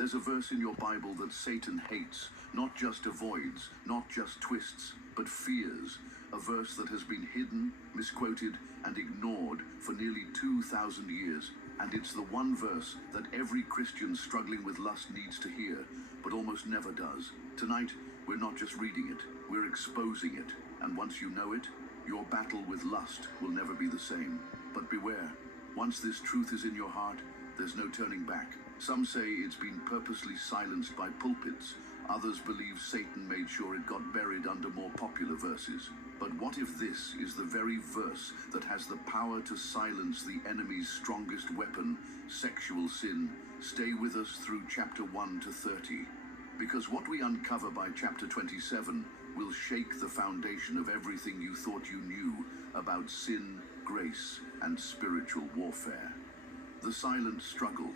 There's a verse in your Bible that Satan hates, not just avoids, not just twists, but fears. A verse that has been hidden, misquoted, and ignored for nearly 2,000 years. And it's the one verse that every Christian struggling with lust needs to hear, but almost never does. Tonight, we're not just reading it, we're exposing it. And once you know it, your battle with lust will never be the same. But beware, once this truth is in your heart, there's no turning back. Some say it's been purposely silenced by pulpits. Others believe Satan made sure it got buried under more popular verses. But what if this is the very verse that has the power to silence the enemy's strongest weapon, sexual sin? Stay with us through chapter 1 to 30. Because what we uncover by chapter 27 will shake the foundation of everything you thought you knew about sin, grace, and spiritual warfare. The silent struggle.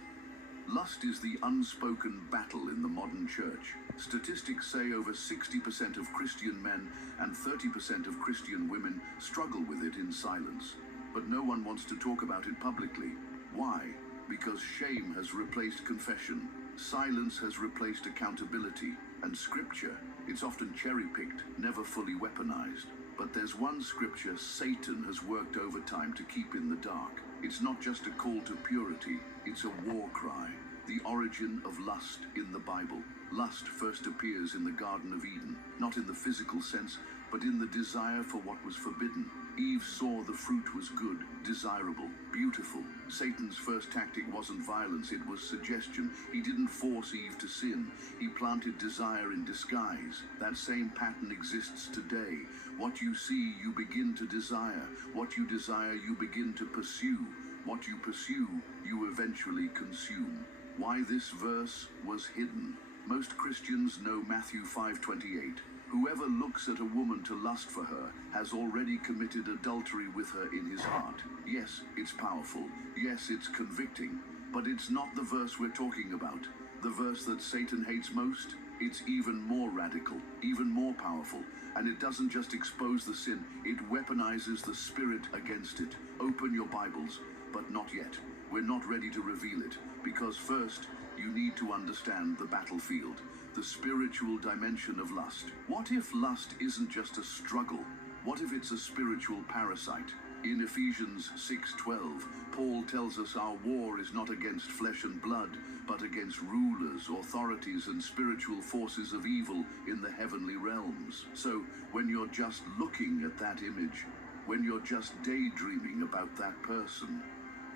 Lust is the unspoken battle in the modern church. Statistics say over 60% of Christian men and 30% of Christian women struggle with it in silence. But no one wants to talk about it publicly. Why? Because shame has replaced confession. Silence has replaced accountability. And scripture, it's often cherry-picked, never fully weaponized. But there's one scripture Satan has worked overtime to keep in the dark. It's not just a call to purity, it's a war cry. The origin of lust in the Bible. Lust first appears in the Garden of Eden, not in the physical sense, but in the desire for what was forbidden. Eve saw the fruit was good, desirable, beautiful. Satan's first tactic wasn't violence, it was suggestion. He didn't force Eve to sin. He planted desire in disguise. That same pattern exists today. What you see, you begin to desire. What you desire, you begin to pursue. What you pursue, you eventually consume. Why this verse was hidden? Most Christians know Matthew 5:28. Whoever looks at a woman to lust for her has already committed adultery with her in his heart. Yes, it's powerful. Yes, it's convicting. But it's not the verse we're talking about. The verse that Satan hates most? It's even more radical, even more powerful. And it doesn't just expose the sin, it weaponizes the spirit against it. Open your Bibles, but not yet. We're not ready to reveal it, because first, you need to understand the battlefield, the spiritual dimension of lust. What if lust isn't just a struggle? What if it's a spiritual parasite? In Ephesians 6:12, Paul tells us our war is not against flesh and blood, but against rulers, authorities, and spiritual forces of evil in the heavenly realms. So, when you're just looking at that image, when you're just daydreaming about that person,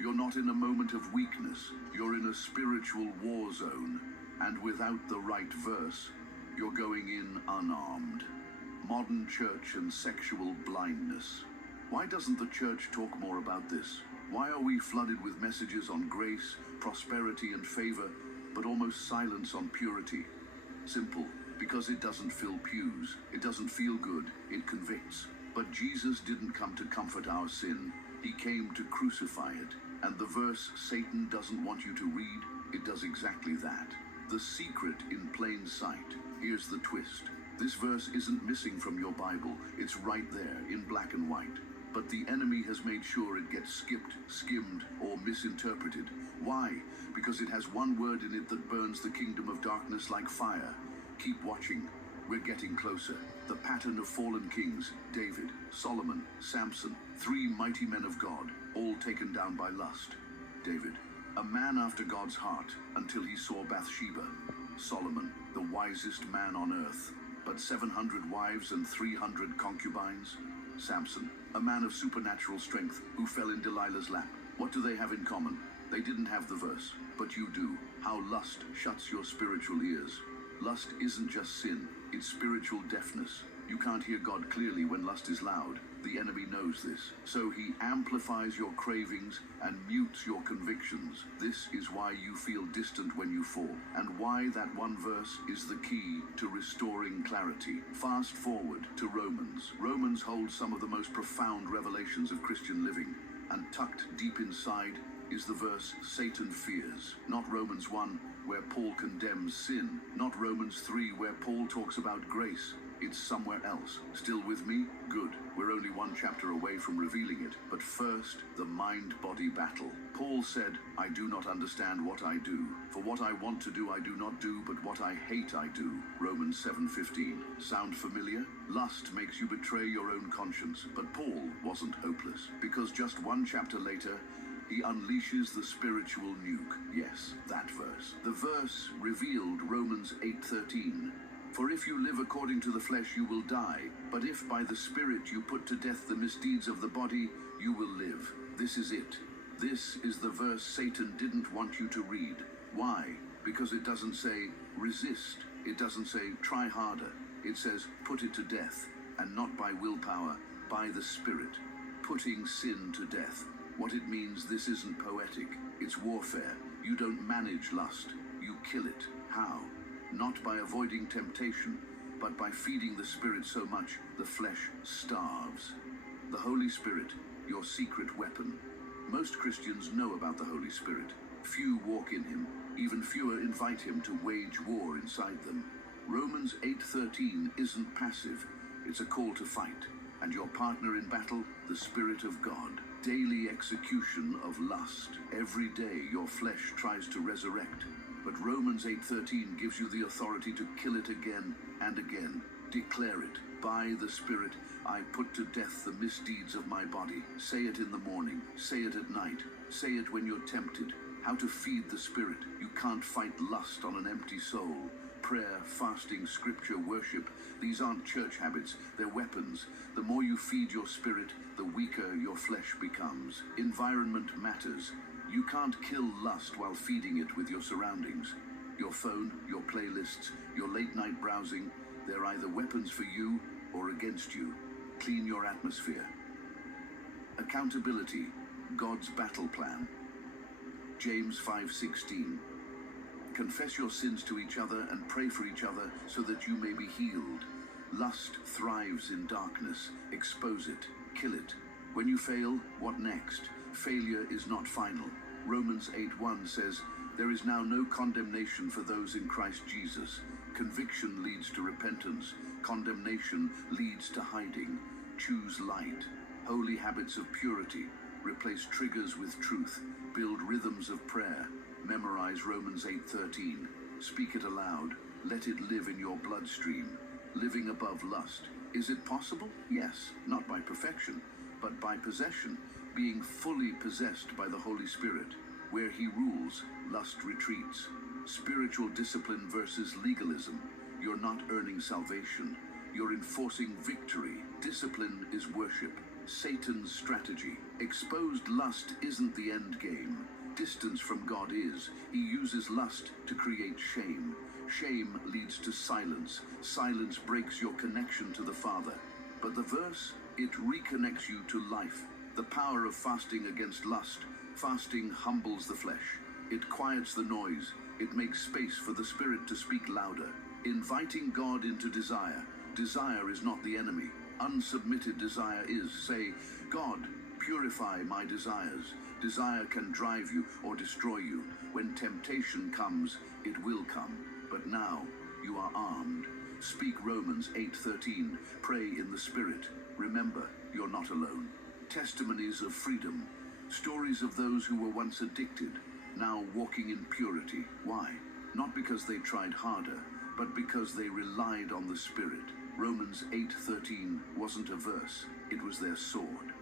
you're not in a moment of weakness, you're in a spiritual war zone. And without the right verse, you're going in unarmed. Modern church and sexual blindness. Why doesn't the church talk more about this? Why are we flooded with messages on grace, prosperity, and favor, but almost silence on purity? Simple, because it doesn't fill pews, it doesn't feel good, it convicts. But Jesus didn't come to comfort our sin, he came to crucify it. And the verse Satan doesn't want you to read, it does exactly that. The secret in plain sight. Here's the twist. This verse isn't missing from your Bible, it's right there in black and white. But the enemy has made sure it gets skipped, skimmed, or misinterpreted. Why? Because it has one word in it that burns the kingdom of darkness like fire. Keep watching. We're getting closer. The pattern of fallen kings, David, Solomon, Samson, 3 mighty men of God, all taken down by lust. David, a man after God's heart until he saw Bathsheba. Solomon, the wisest man on earth, but 700 wives and 300 concubines. Samson, a man of supernatural strength who fell in Delilah's lap. What do they have in common? They didn't have the verse, but you do. How lust shuts your spiritual ears. Lust isn't just sin, it's spiritual deafness. You can't hear God clearly when lust is loud. The enemy knows this. So he amplifies your cravings and mutes your convictions. This is why you feel distant when you fall, and why that one verse is the key to restoring clarity. Fast forward to Romans. Romans holds some of the most profound revelations of Christian living, and tucked deep inside is the verse Satan fears. Not Romans 1, where Paul condemns sin. Not Romans 3, where Paul talks about grace. It's somewhere else. Still with me? Good. We're only one chapter away from revealing it. But first, the mind-body battle. Paul said, I do not understand what I do. For what I want to do I do not do, but what I hate I do. Romans 7:15. Sound familiar? Lust makes you betray your own conscience. But Paul wasn't hopeless. Because just one chapter later, he unleashes the spiritual nuke. Yes, that verse. The verse revealed Romans 8:13. For if you live according to the flesh, you will die. But if by the Spirit you put to death the misdeeds of the body, you will live. This is it. This is the verse Satan didn't want you to read. Why? Because it doesn't say resist. It doesn't say try harder. It says put it to death, and not by willpower, by the Spirit. Putting sin to death. What it means, this isn't poetic. It's warfare. You don't manage lust. You kill it. How? Not by avoiding temptation, but by feeding the Spirit so much the flesh starves. The Holy Spirit, your secret weapon. Most Christians know about the Holy Spirit. Few walk in him. Even fewer invite him to wage war inside them. Romans 8:13 isn't passive. It's a call to fight. And your partner in battle, the Spirit of God. Daily execution of lust. Every day your flesh tries to resurrect. But Romans 8:13 gives you the authority to kill it again and again. Declare it. By the Spirit, I put to death the misdeeds of my body. Say it in the morning. Say it at night. Say it when you're tempted. How to feed the Spirit. You can't fight lust on an empty soul. Prayer, fasting, scripture, worship. These aren't church habits. They're weapons. The more you feed your spirit, the weaker your flesh becomes. Environment matters. You can't kill lust while feeding it with your surroundings. Your phone, your playlists, your late-night browsing, they're either weapons for you or against you. Clean your atmosphere. Accountability, God's battle plan. James 5:16. Confess your sins to each other and pray for each other so that you may be healed. Lust thrives in darkness. Expose it. Kill it. When you fail, what next? Failure is not final. Romans 8:1 says, there is now no condemnation for those in Christ Jesus. Conviction leads to repentance. Condemnation leads to hiding. Choose light. Holy habits of purity. Replace triggers with truth. Build rhythms of prayer. Memorize Romans 8:13. Speak it aloud. Let it live in your bloodstream. Living above lust. Is it possible? Yes, not by perfection, but by possession. Being fully possessed by the Holy Spirit. Where he rules, lust retreats. Spiritual discipline versus legalism. You're not earning salvation. You're enforcing victory. Discipline is worship. Satan's strategy. Exposed lust isn't the end game. Distance from God is. He uses lust to create shame. Shame leads to silence. Silence breaks your connection to the Father. But the verse, it reconnects you to life. The power of fasting against lust. Fasting humbles the flesh. It quiets the noise. It makes space for the Spirit to speak louder. Inviting God into desire. Desire is not the enemy. Unsubmitted desire is. Say, God, purify my desires. Desire can drive you or destroy you. When temptation comes, it will come. But now, you are armed. Speak Romans 8:13. Pray in the Spirit. Remember, you're not alone. Testimonies of freedom. Stories of those who were once addicted, now walking in purity. Why? Not because they tried harder, but because they relied on the Spirit. Romans 8:13 wasn't a verse, it was their sword.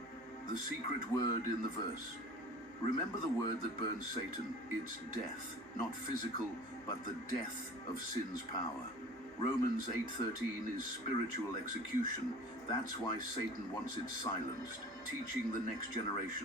The secret word in the verse. Remember the word that burns Satan. It's death, not physical, but the death of sin's power. Romans 8:13 is spiritual execution. That's why Satan wants it silenced, teaching the next generation